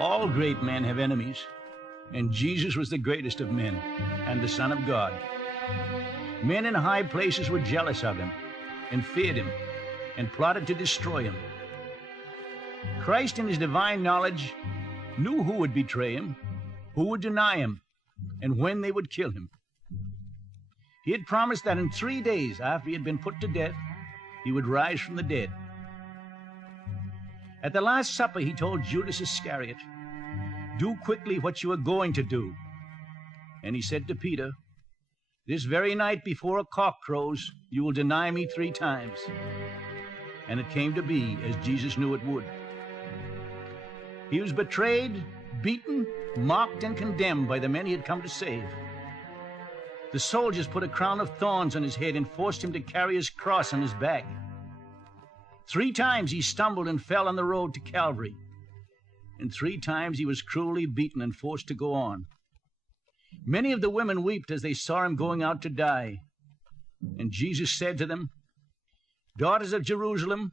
All great men have enemies, and Jesus was the greatest of men and the Son of God. Men in high places were jealous of him and feared him and plotted to destroy him. Christ, in his divine knowledge, knew who would betray him, who would deny him, and when they would kill him. He had promised that in 3 days after he had been put to death, he would rise from the dead. At the Last Supper, he told Judas Iscariot, "Do quickly what you are going to do." And he said to Peter, "This very night before a cock crows, you will deny me 3 times. And it came to be as Jesus knew it would. He was betrayed, beaten, mocked, and condemned by the men he had come to save. The soldiers put a crown of thorns on his head and forced him to carry his cross on his back. 3 times he stumbled and fell on the road to Calvary. And 3 times he was cruelly beaten and forced to go on. Many of the women wept as they saw him going out to die. And Jesus said to them, 'Daughters of Jerusalem,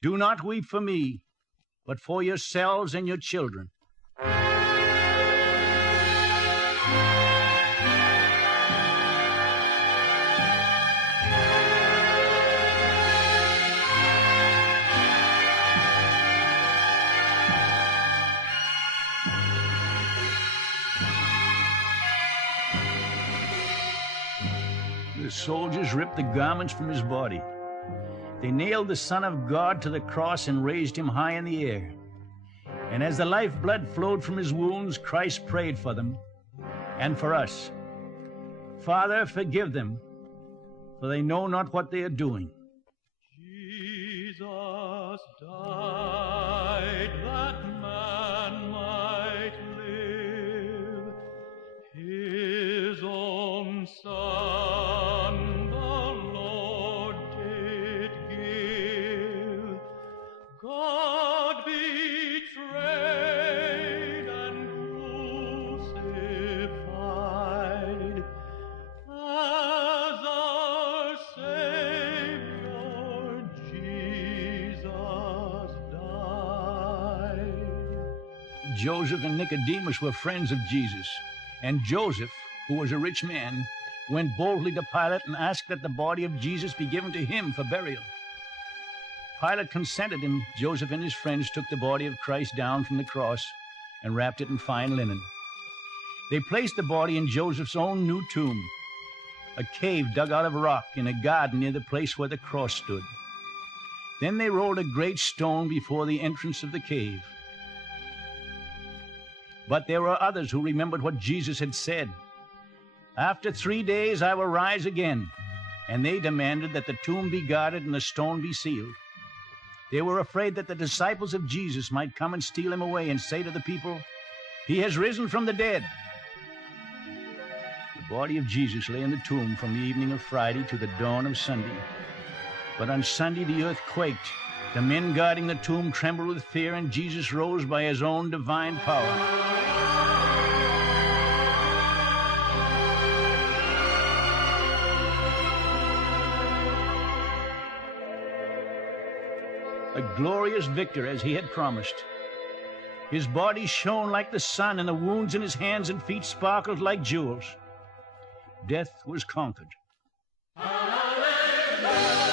do not weep for me, but for yourselves and your children.'" The soldiers ripped the garments from his body. They nailed the Son of God to the cross and raised him high in the air. And as the lifeblood flowed from his wounds, Christ prayed for them and for us. "Father, forgive them, for they know not what they are doing." Jesus died that man might live. His own Son the Lord did give. God betrayed and crucified as our Savior Jesus died. Joseph and Nicodemus were friends of Jesus, and Joseph, who was a rich man, went boldly to Pilate and asked that the body of Jesus be given to him for burial. Pilate consented, and Joseph and his friends took the body of Christ down from the cross and wrapped it in fine linen. They placed the body in Joseph's own new tomb, a cave dug out of rock in a garden near the place where the cross stood. Then they rolled a great stone before the entrance of the cave. But there were others who remembered what Jesus had said, "After 3 days I will rise again." And they demanded that the tomb be guarded and the stone be sealed. They were afraid that the disciples of Jesus might come and steal him away and say to the people, "He has risen from the dead." The body of Jesus lay in the tomb from the evening of Friday to the dawn of Sunday. But on Sunday the earth quaked. The men guarding the tomb trembled with fear, and Jesus rose by his own divine power. A glorious victor as he had promised. His body shone like the sun, and the wounds in his hands and feet sparkled like jewels. Death was conquered. Hallelujah!